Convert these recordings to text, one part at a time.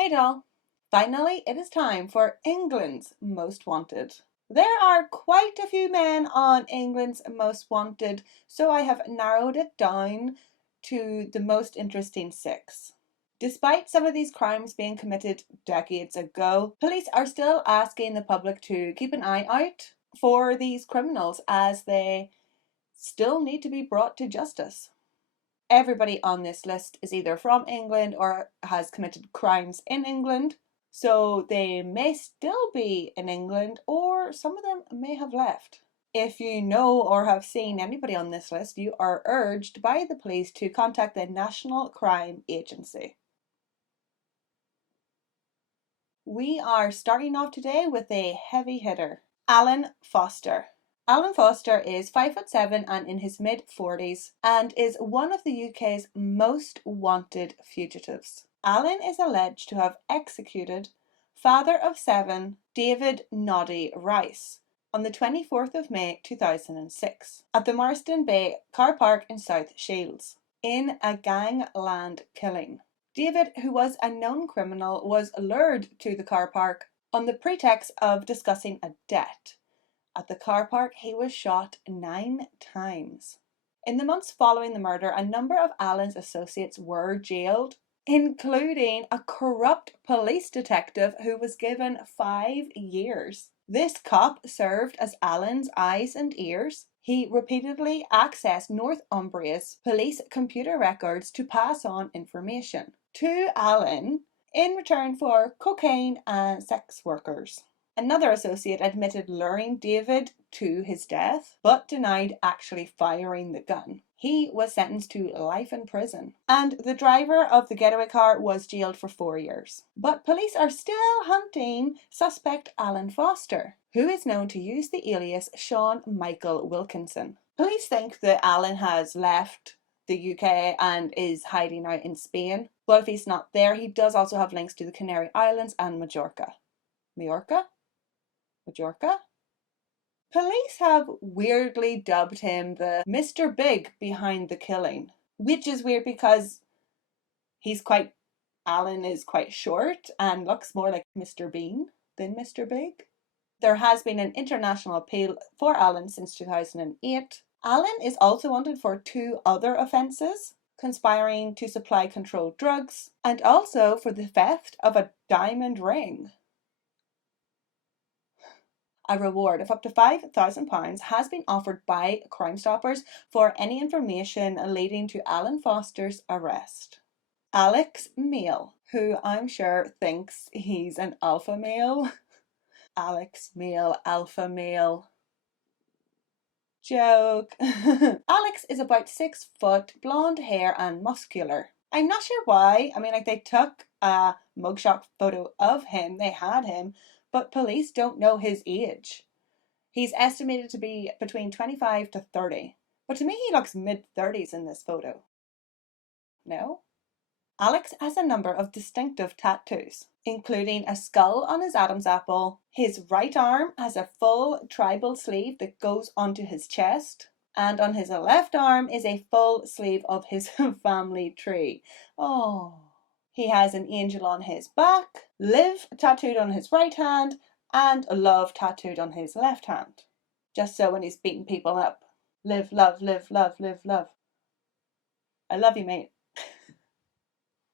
Hey doll! Finally, it is time for England's Most Wanted. There are quite a few men on England's Most Wanted, so I have narrowed it down to the most interesting six. Despite some of these crimes being committed decades ago, police are still asking the public to keep an eye out for these criminals as they still need to be brought to justice. Everybody on this list is either from England or has committed crimes in England, so they may still be in England or some of them may have left. If you know or have seen anybody on this list, you are urged by the police to contact the National Crime Agency. We are starting off today with a heavy hitter, Alan Foster. Alan Foster is 5'7" and in his mid-40s and is one of the UK's most wanted fugitives. Alan is alleged to have executed father of seven David Noddy Rice on the 24th of May 2006 at the Marston Bay car park in South Shields in a gangland killing. David, who was a known criminal, was lured to the car park on the pretext of discussing a debt. At the car park, he was shot 9 times. In the months following the murder, a number of Alan's associates were jailed, including a corrupt police detective who was given 5 years. This cop served as Alan's eyes and ears. He repeatedly accessed Northumbria's police computer records to pass on information to Alan in return for cocaine and sex workers. Another associate admitted luring David to his death, but denied actually firing the gun. He was sentenced to life in prison, and the driver of the getaway car was jailed for 4 years. But police are still hunting suspect Alan Foster, who is known to use the alias Sean Michael Wilkinson. Police think that Alan has left the UK and is hiding out in Spain, but if he's not there, he does also have links to the Canary Islands and Majorca. Majorca? Police have weirdly dubbed him the Mr. Big behind the killing, which is weird because Alan is quite short and looks more like Mr. Bean than Mr. Big. There has been an international appeal for Alan since 2008. Alan is also wanted for 2 other offences: conspiring to supply controlled drugs and also for the theft of a diamond ring. A reward of up to £5,000 has been offered by Crime Stoppers for any information leading to Alan Foster's arrest. Alex Mail, who I'm sure thinks he's an alpha male. Alex Mail, alpha male. Joke. Alex is about 6 foot, blonde hair and muscular. I'm not sure why. They took a mugshot photo of him. They had him. But police don't know his age. He's estimated to be between 25 to 30. But to me, he looks mid-30s in this photo. No? Alex has a number of distinctive tattoos, including a skull on his Adam's apple. His right arm has a full tribal sleeve that goes onto his chest. And on his left arm is a full sleeve of his family tree. Oh. He has an angel on his back, live tattooed on his right hand, and love tattooed on his left hand. Just so when he's beating people up. Live, love, live, love, live, love. I love you, mate.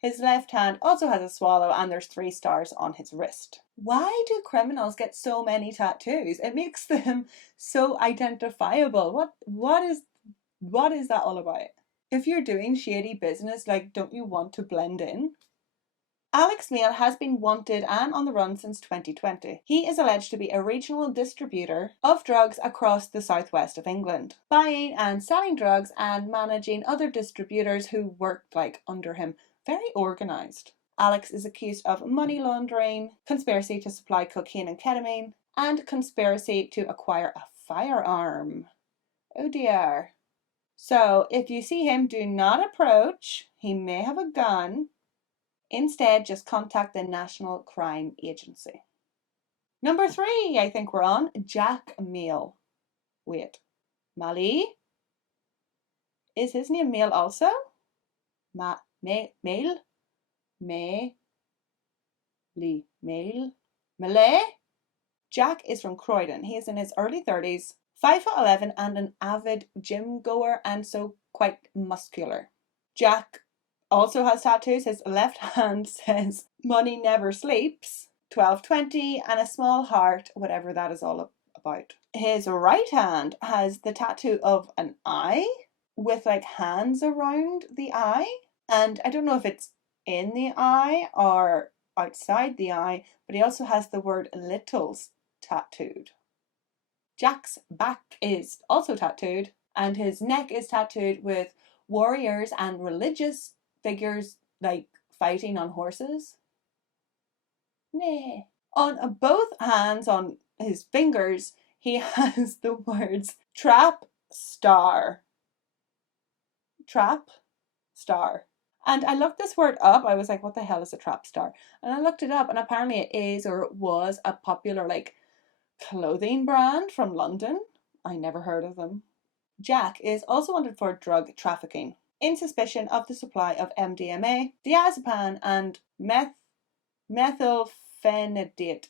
His left hand also has a swallow and there's 3 stars on his wrist. Why do criminals get so many tattoos? It makes them so identifiable. What is that all about? If you're doing shady business, don't you want to blend in? Alex Mail has been wanted and on the run since 2020. He is alleged to be a regional distributor of drugs across the southwest of England, buying and selling drugs and managing other distributors who worked under him. Very organised. Alex is accused of money laundering, conspiracy to supply cocaine and ketamine, and conspiracy to acquire a firearm. Oh dear. So if you see him, do not approach. He may have a gun. Instead, just contact the National Crime Agency. Number 3, I think we're on, Jack Mail. Wait, Mali? Is his name Mail also? Mail? May? Lee Mail. Malay? Jack is from Croydon. He is in his early 30s, 5'11" and an avid gym goer, and so quite muscular. Jack also has tattoos. His left hand says money never sleeps, 1220, and a small heart, whatever that is all about. His right hand has the tattoo of an eye with like hands around the eye, and I don't know if it's in the eye or outside the eye, but he also has the word littles tattooed. Jack's back is also tattooed, and his neck is tattooed with warriors and religious figures like fighting on horses. Nah. On both hands, on his fingers, he has the words trap star. Trap star. And I looked this word up. I was like, what the hell is a trap star? And I looked it up, and apparently it is, or it was, a popular like clothing brand from London. I never heard of them. Jack is also wanted for drug trafficking in suspicion of the supply of MDMA, diazepam, and methylphenidate,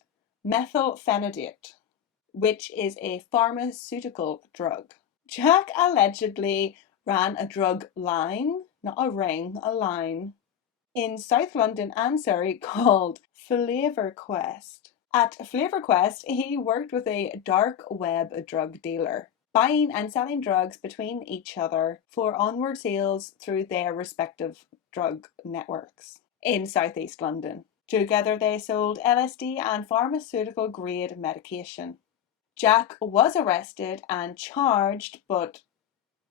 which is a pharmaceutical drug. Jack allegedly ran a drug line, not a ring, a line, in South London and Surrey called Flavor Quest. At Flavor Quest, he worked with a dark web drug dealer, buying and selling drugs between each other for onward sales through their respective drug networks in southeast London. Together they sold LSD and pharmaceutical grade medication. Jack was arrested and charged, but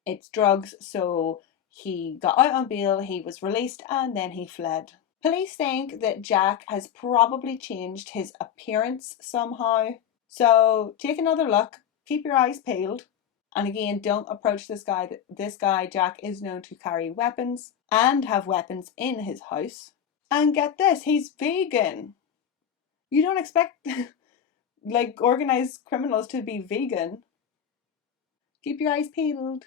it's drugs, so he got out on bail, he was released, and then he fled. Police think that Jack has probably changed his appearance somehow. So take another look, keep your eyes peeled, and again, don't approach this guy. This guy, Jack, is known to carry weapons and have weapons in his house. And get this, he's vegan. You don't expect like organized criminals to be vegan. Keep your eyes peeled.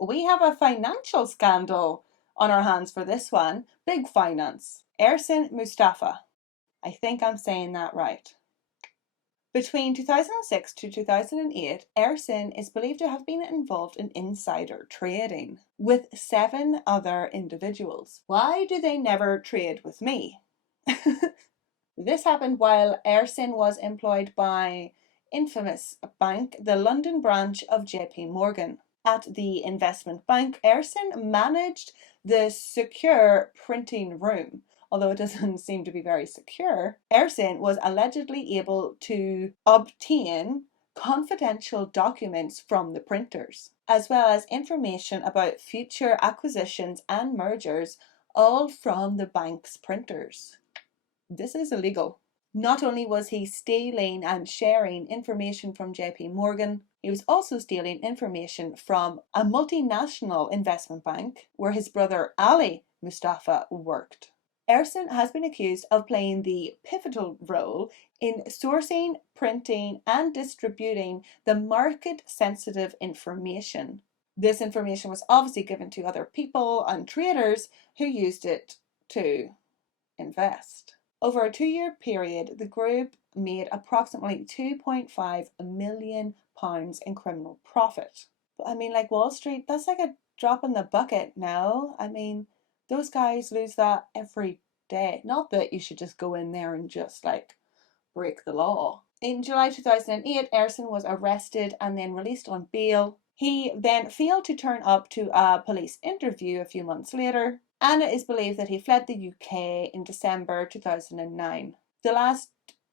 We have a financial scandal on our hands for this one. Big finance. Ersin Mustafa. I think I'm saying that right. Between 2006 to 2008, Ersin is believed to have been involved in insider trading with 7 other individuals. Why do they never trade with me? This happened while Ersin was employed by infamous bank, the London branch of JP Morgan. At the investment bank, Ersin managed the secure printing room. Although it doesn't seem to be very secure, Ersin was allegedly able to obtain confidential documents from the printers, as well as information about future acquisitions and mergers, all from the bank's printers. This is illegal. Not only was he stealing and sharing information from JP Morgan, he was also stealing information from a multinational investment bank where his brother Ali Mustafa worked. Ersin has been accused of playing the pivotal role in sourcing, printing, and distributing the market-sensitive information. This information was obviously given to other people and traders who used it to invest. Over a 2-year period, the group made approximately £2.5 million in criminal profit. But I mean, like Wall Street, that's like a drop in the bucket now. I mean, those guys lose that every day. Not that you should just go in there and just like break the law. In July 2008, Ersin was arrested and then released on bail. He then failed to turn up to a police interview a few months later, and it is believed that he fled the UK in December 2009. The last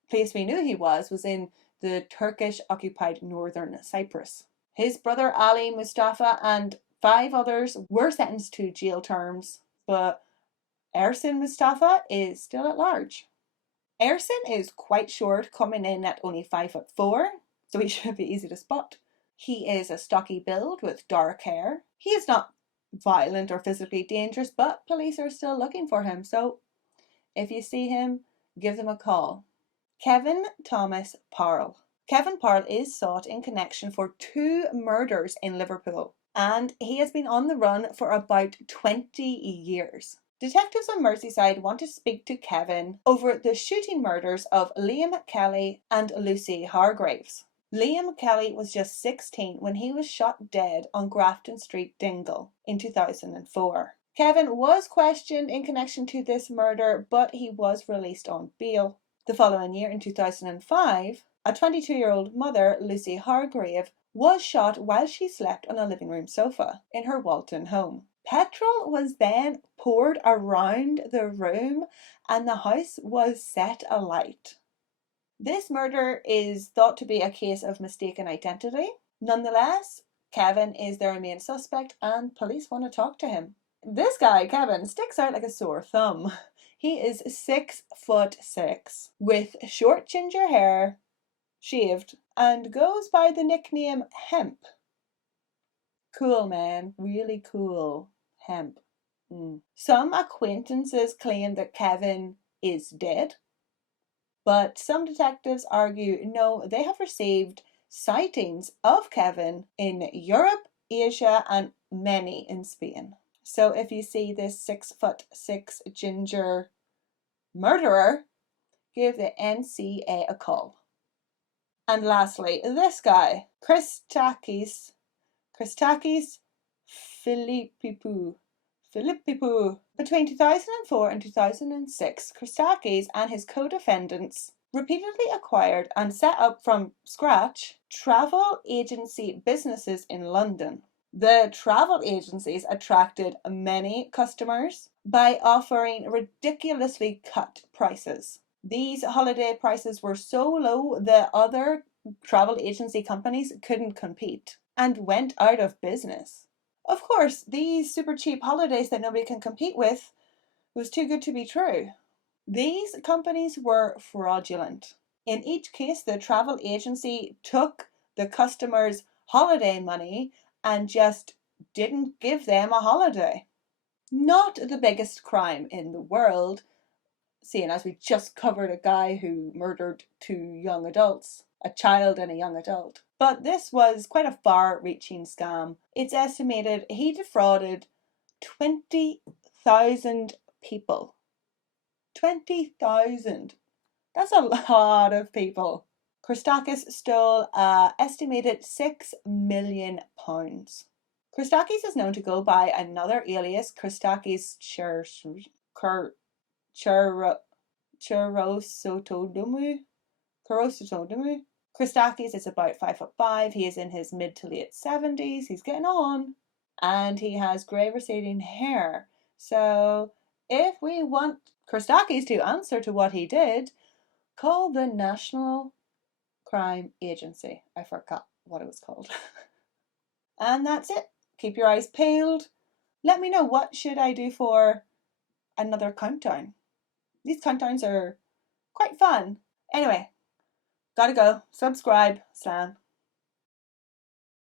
place we knew he was in the Turkish-occupied northern Cyprus. His brother Ali Mustafa and 5 others were sentenced to jail terms, but Ersin Mustafa is still at large. Ersin is quite short, coming in at only 5'4", so he should be easy to spot. He is a stocky build with dark hair. He is not violent or physically dangerous, but police are still looking for him, so if you see him, give them a call. Kevin Thomas Parle. Kevin Parle is sought in connection for 2 murders in Liverpool, and he has been on the run for about 20 years. Detectives on Merseyside want to speak to Kevin over the shooting murders of Liam Kelly and Lucy Hargraves. Liam Kelly was just 16 when he was shot dead on Grafton Street, Dingle, in 2004. Kevin was questioned in connection to this murder, but he was released on bail. The following year, in 2005, a 22-year-old mother, Lucy Hargrave, was shot while she slept on a living room sofa in her Walton home. Petrol was then poured around the room and the house was set alight. This murder is thought to be a case of mistaken identity. Nonetheless, Kevin is their main suspect and police want to talk to him. This guy, Kevin, sticks out like a sore thumb. He is 6'6", with short ginger hair, shaved, and goes by the nickname Hemp. Cool, man. Really cool. Hemp. Some acquaintances claim that Kevin is dead, but some detectives argue no, they have received sightings of Kevin in Europe, Asia, and many in Spain. So if you see this 6'6" ginger murderer, give the NCA a call. And lastly, this guy, Christakis Philippipou. Between 2004 and 2006, Christakis and his co-defendants repeatedly acquired and set up from scratch travel agency businesses in London. The travel agencies attracted many customers by offering ridiculously cut prices. These holiday prices were so low that other travel agency companies couldn't compete and went out of business. Of course, these super cheap holidays that nobody can compete with was too good to be true. These companies were fraudulent. In each case, the travel agency took the customer's holiday money and just didn't give them a holiday. Not the biggest crime in the world, seeing as we just covered a guy who murdered 2 young adults, a child and a young adult. But this was quite a far-reaching scam. It's estimated he defrauded 20,000 people. 20,000. That's a lot of people. Christakis stole an estimated £6 million. Christakis is known to go by another alias, Christakis Chorosotodomou. Christakis is about 5'5". He is in his mid to late 70s. He's getting on. And he has grey receding hair. So if we want Christakis to answer to what he did, call the National Crime Agency. I forgot what it was called. And that's it. Keep your eyes peeled. Let me know, what should I do for another countdown? These countdowns are quite fun. Anyway, gotta go. Subscribe. Slan.